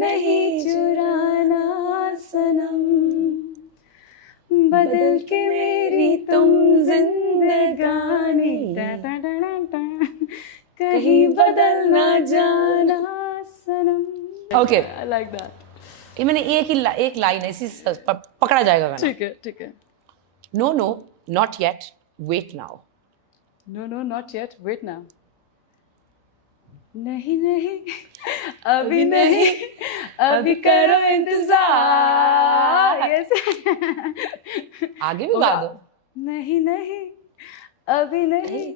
नहीं चुराना सनम, बदल के मेरी तुम जिंदगानी, कहीं बदल ना जाना सनम। Okay. I like that. ये मैंने एक लाइन ऐसी पकड़ा जाएगा गाना। ठीक है ठीक है। No, no, not yet. Wait now. No, no, not yet. Wait now. नहीं नहीं अभी नहीं, अभी करो इंतजार। Yes. आगे भी गा दो। नहीं नहीं अभी नहीं,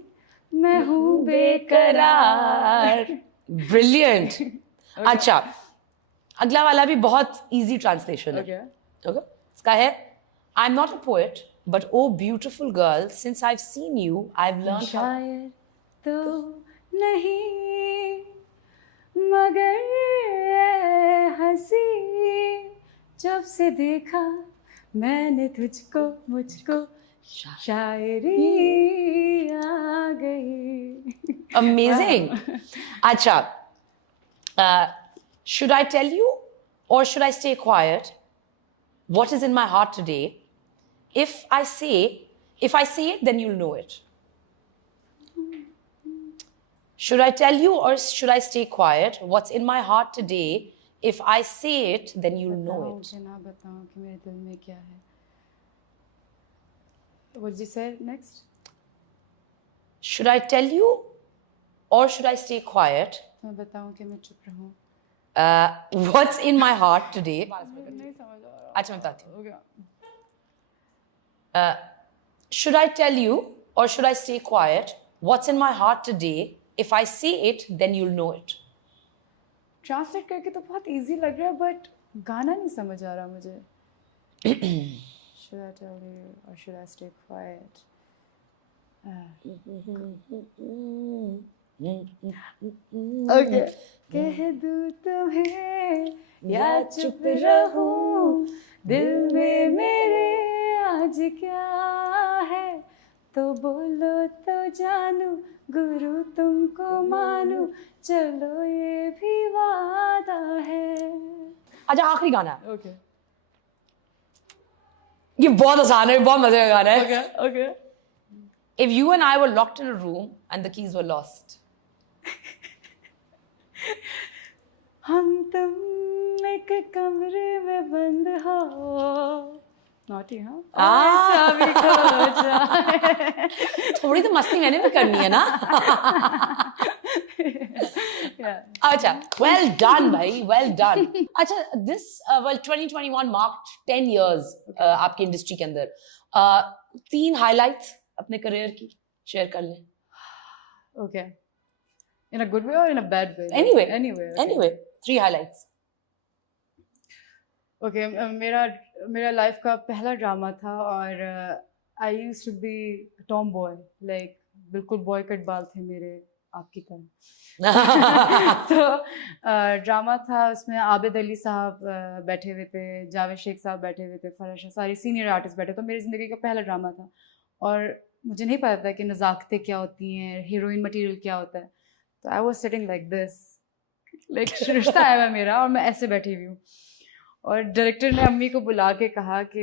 मैं हूँ बेकरार। Brilliant. अच्छा, अगला वाला भी बहुत easy translation है। Okay. Okay? इसका है I'm not a poet, but oh beautiful girl, since I've seen you, I've learned how. शायर तो नहीं मगर हंसी, जब से देखा मैंने तुझको, मुझको शायरी आ गई। Amazing. अच्छा, should I tell you or should I stay quiet? What is in my heart today? If I say it, then you'll know it. Should I tell you or should I stay quiet? What's in my heart today? If I say it, then you'll know it. मुझे ना बताओ कि मेरे दिल में क्या है। What did you say next? Should I tell you or should I stay quiet? मैं बताऊं कि मैं चुप रहूं? What's in my heart today? नहीं समझ आ रहा। अच्छा मैं बताती हूँ. हो गया। Should I tell you or should I stay quiet? What's in my heart today? If I say it, then you'll know it. Translate करके तो बहुत इजी लग रहा है, बट गाना नहीं समझ आ रहा मुझे। Should I tell you or should I stay quiet? Okay. कह दूँ तुम्हें या चुप रहूं, दिल में मेरे आज क्या है, तो बोलो तो जानू, गुरु तुमको मानू, चलो ये भी वादा है। अच्छा आखिरी गाना है. ओके ये बहुत आसान है, बहुत मजे का गाना है. Okay okay. If you and I were locked in a room and the keys were lost. हम तुम एक कमरे में बंद हो, नॉटी हाँ, चाबी खो जाए। थोड़ी तो मस्ती मैंने भी करनी है ना. अच्छा, well done भाई, well done. अच्छा, this well 2021 marked 10 years आपकी इंडस्ट्री के अंदर. 3 highlights अपने करियर की शेयर कर लें. Okay. In a good way or in a bad way? Anyway, okay. Anyway, 3 highlights. Okay, मेरा लाइफ का पहला ड्रामा था और I used to be a tomboy, like बिल्कुल बॉय कट बाल थे मेरे, आपकी तरह. तो ड्रामा था, उसमें आबिद अली साहब बैठे हुए थे, जावेद शेख साहब बैठे हुए थे, फराज शाह, सारी सीनियर आर्टिस्ट बैठे. तो मेरी ज़िंदगी का पहला ड्रामा था और मुझे नहीं पता था कि नज़ाकतें क्या होती हैं, हीरोइन मटेरियल क्या होता है. तो I was sitting like this, like रिश्ता आया हुआ मेरा और मैं ऐसे बैठी हुई हूँ. और डायरेक्टर ने अम्मी को बुला के कहा कि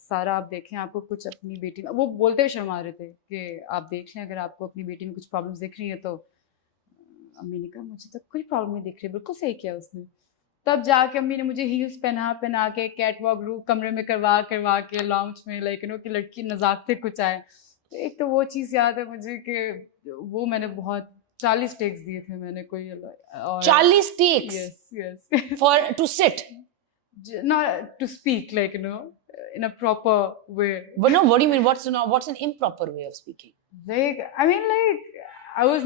सारा आप देखें, आपको कुछ अपनी बेटी में, वो बोलते हुए शर्मा रहे थे कि आप देख लें, अगर आपको अपनी बेटी में कुछ प्रॉब्लम्स दिख रही हैं तो. अम्मी ने कहा मुझे तो कोई प्रॉब्लम नहीं दिख रही, बिल्कुल सही किया उसने. तब जाके अम्मी ने मुझे हील्स पहना के कैट वॉक रूम कमरे में करवा के लाउंज में, लाइक यू नो कि लड़की नज़ाकतें कुछ आए. तो एक तो वो चीज़ याद है मुझे कि वो मैंने बहुत 40 टेक्स दिए थे मैंने, कोई और 40 takes? Yes. For to sit? Not to speak, like, you know, in a proper way. But no, what do you mean? What's an improper way of speaking? Like, I mean, like, I was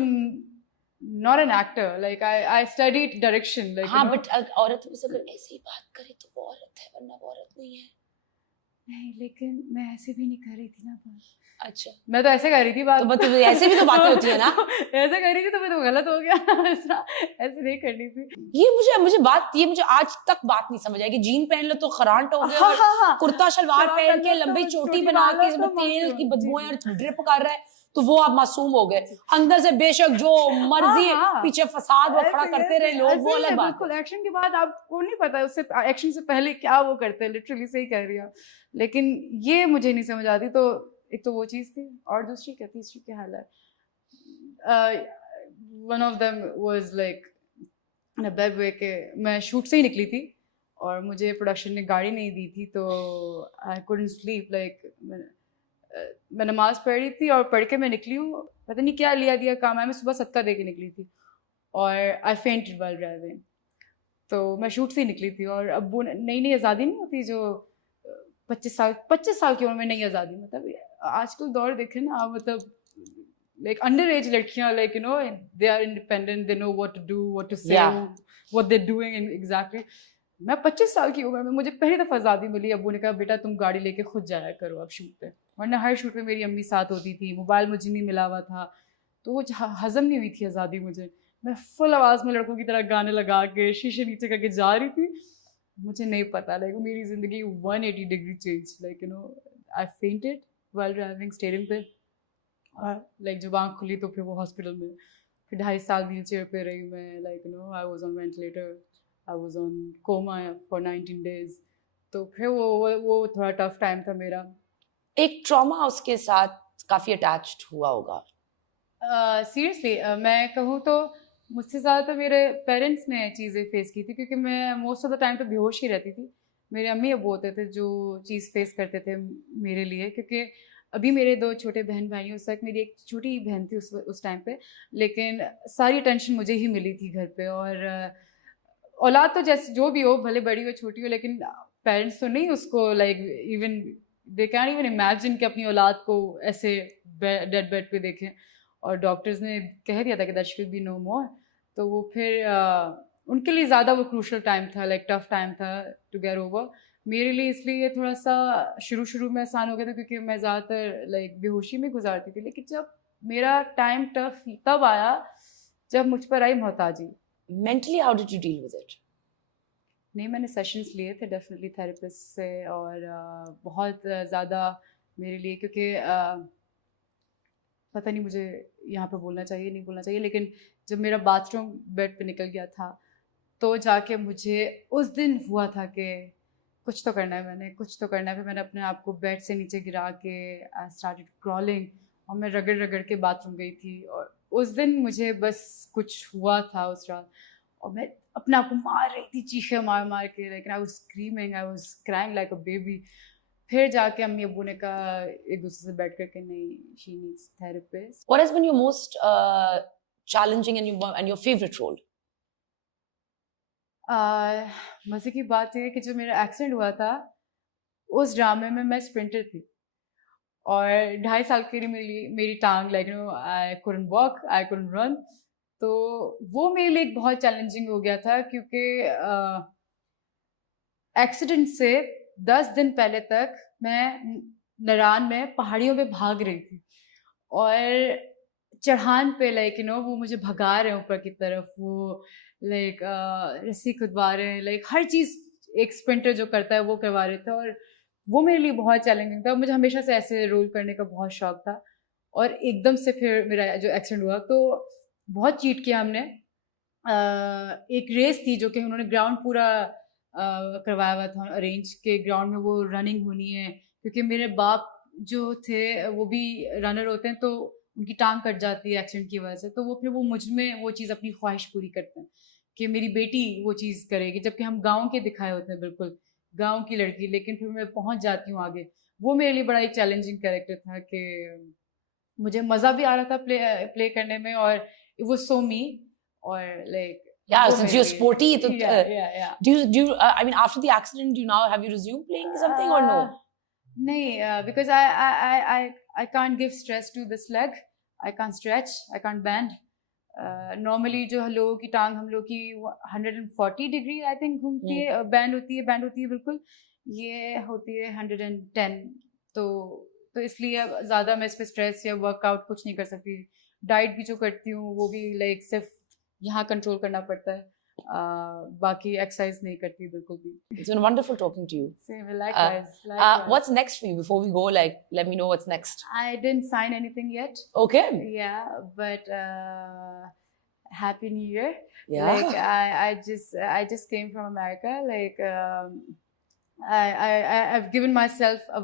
not an actor. Like, I studied direction. Like, हाँ, you know? but औरत से अगर ऐसे ही बात करे तो वो औरत है, वरना वो औरत नहीं है. नहीं, लेकिन मैं ऐसे भी नहीं कर रही थी ना बात. अच्छा, मैं तो ऐसे कर रही थी बात. तो ऐसे भी तो बातें होती है ना. ऐसे कर रही थी तो मैं तो गलत हो गया. ऐसे नहीं करनी थी. ये मुझे आज तक बात नहीं समझ आई कि जीन पहन लो तो खरांट हो गया, हाँ. कुर्ता शलवार पहन के लंबी चोटी बना के तो तेल की बदबूएं और ड्रिप कर रहा है तो वो आप मासूम हो गए, अंदर से बेशक जो मर्जी हाँ। पीछे फसाद वो खड़ा ऐसे- करते रहे लोग, ऐसे वो ही अलग है, बात बिल्कुल है। एक्शन के बाद आपको नहीं पता उससे एक्शन से पहले क्या वो करते हैं, लिटरली सही कह रही हो। लेकिन ये मुझे नहीं समझ आती। तो एक तो वो चीज़ थी, और दूसरी क्या, तीसरी क्या हालत, one of them was like in a bad way के मैं शूट से ही निकली थी और मुझे प्रोडक्शन ने गाड़ी नहीं दी थी, तो आई कुडंट स्लीप लाइक मैं नमाज पढ़ रही थी और पढ़ के मैं निकली हूँ, पता नहीं क्या लिया दिया काम है, मैं सुबह सदका दे के निकली थी और आई फेंटेड व्हाइल ड्राइविंग। तो मैं शूट से ही निकली थी और अब वो नई नई आज़ादी नहीं होती जो 25 साल की उम्र में नई आज़ादी, मतलब आजकल दौर देखे ना, मतलब लाइक अंडर एज लड़कियां, like you know they are independent, they know what to do, what to say, Yeah. What they doing exactly. मैं 25 साल की उम्र में मुझे पहली दफ़ा आज़ादी मिली, अब्बू ने कहा बेटा तुम गाड़ी लेके खुद जाया करो अब शूट पे, वरना हर शूट पे मेरी अम्मी साथ होती थी, मोबाइल मुझे नहीं मिला हुआ था, तो वो हजम नहीं हुई थी आज़ादी मुझे। मैं फुल आवाज़ में लड़कों की तरह गाने लगा के शीशे नीचे करके जा रही थी, मुझे नहीं पता लाइक मेरी ज़िंदगी 180 degree change, like you know I fainted while driving steering पे, और लाइक जब आँख खुली तो फिर वो हॉस्पिटल में, फिर 2.5 साल व्हील चेयर पे रही मैं, like you know I was on ventilator, I was on coma for 19 days। तो फिर वो थोड़ा टफ टाइम था मेरा। एक ट्रॉमा उसके साथ काफी अटैच्ड हुआ होगा। सीरियसली मैं कहूँ तो मुझसे ज़्यादा तो मेरे पेरेंट्स ने चीज़ें फेस की थी, क्योंकि मैं मोस्ट ऑफ द टाइम तो बेहोश ही रहती थी। मेरे अम्मी अब्बू होते थे जो चीज़ फेस करते थे मेरे लिए, क्योंकि अभी मेरे 2 छोटे बहन भाई हैं, उस वक्त मेरी एक छोटी बहन थी उस टाइम पे, लेकिन सारी टेंशन मुझे ही मिली थी घर पे। और औलाद तो जैसे जो भी हो, भले बड़ी हो छोटी हो, लेकिन पेरेंट्स तो नहीं उसको like even they can even imagine कि अपनी औलाद को ऐसे डेड बेड पे देखें। और डॉक्टर्स ने कह दिया था कि दैट शुड बी नो मोर। तो वो फिर उनके लिए ज़्यादा वो क्रूशल टाइम था, लाइक टफ टाइम था टू गेट ओवर। मेरे लिए इसलिए थोड़ा सा शुरू में आसान हो गया था, क्योंकि मैं ज़्यादातर लाइक बेहोशी में गुजारती थी। लेकिन जब मेरा टाइम टफ तब आया जब मुझ पर आई मोहताजी। Mentally how did you deal with it? नहीं, मैंने सेशंस लिए थे डेफिनेटली थेरेपिस्ट से, और बहुत ज़्यादा मेरे लिए, क्योंकि पता नहीं मुझे यहाँ पे बोलना चाहिए नहीं बोलना चाहिए, लेकिन जब मेरा बाथरूम बेड पे निकल गया था तो जाके मुझे उस दिन हुआ था कि कुछ तो करना है, मैंने कुछ तो करना है। फिर मैंने अपने आप को बेड से नीचे गिरा के आई स्टार्टेड क्रॉलिंग, और मैं रगड़ रगड़ के बाथरूम गई थी। और उस दिन मुझे बस कुछ हुआ था उस रात, और मैं अपने आप को मार रही थी, चीखे मार मार के, लेकिन I was screaming, I was crying like a baby. फिर जाके अम्मी अब्बू ने कहा एक दूसरे से बैठ करके, नहीं, she needs therapist. What has been your most challenging and your favorite role? मज़े की बात ये है कि जो मेरा एक्सीडेंट हुआ था उस ड्रामे में मैं स्प्रिंटर थी, और 2.5 साल के लिए मेरी टांग, like you know, I couldn't walk, I couldn't run. तो वो मेरे लिए एक बहुत चैलेंजिंग हो गया था, क्योंकि एक्सीडेंट से 10 दिन पहले तक मैं नारायण में पहाड़ियों में भाग रही थी, और चढ़ान पे लाइक यू नो वो मुझे भगा रहे हैं ऊपर की तरफ, वो लाइक रस्सी खुदवा रहे हैं, लाइक हर चीज़ एक स्प्रिंटर जो करता है वो करवा रहे थे। और वो मेरे लिए बहुत चैलेंजिंग था, मुझे हमेशा से ऐसे रोल करने का बहुत शौक था। और एकदम से फिर मेरा जो एक्सीडेंट हुआ तो बहुत चीट किया हमने। एक रेस थी जो कि उन्होंने ग्राउंड पूरा करवाया हुआ था अरेंज, के ग्राउंड में वो रनिंग होनी है, क्योंकि मेरे बाप जो थे वो भी रनर होते हैं, तो उनकी टांग कट जाती है एक्सीडेंट की वजह से। तो वो फिर वो मुझ में वो चीज़ अपनी ख्वाहिश पूरी करते हैं कि मेरी बेटी वो चीज़ करेगी, जबकि हम गांव के दिखाए होते हैं, बिल्कुल गांव की लड़की, लेकिन फिर मैं पहुंच जाती हूँ आगे। वो मेरे लिए बड़ा एक चैलेंजिंग कैरेक्टर था कि मुझे मज़ा भी आ रहा था प्ले करने में, और वो सो मी, और लाइक Yeah, वो since मेरे you're लिए sporty, तो, या do you I mean, after the accident, do you now have you resumed playing something or no? नहीं, because I can't give stress to this leg, I can't stretch, I can't bend. Normally जो लोगों की टांग हम लोग की 140 degree I think घूमती है, बैंड होती है बिल्कुल, ये होती है 110। तो इसलिए ज़्यादा मैं इस पर स्ट्रेस या वर्कआउट कुछ नहीं कर सकती। डाइट भी जो करती हूँ वो भी लाइक सिर्फ यहाँ कंट्रोल करना पड़ता है। बाकी एक्सरसाइज नहीं करती बिल्कुल भी. It's been wonderful talking to you. Same, likewise. What's next for you? Before we go, like, let me know what's next. I didn't sign anything yet. Okay. Yeah, but Happy New Year. Yeah. Like I just came from America. Like I've given myself a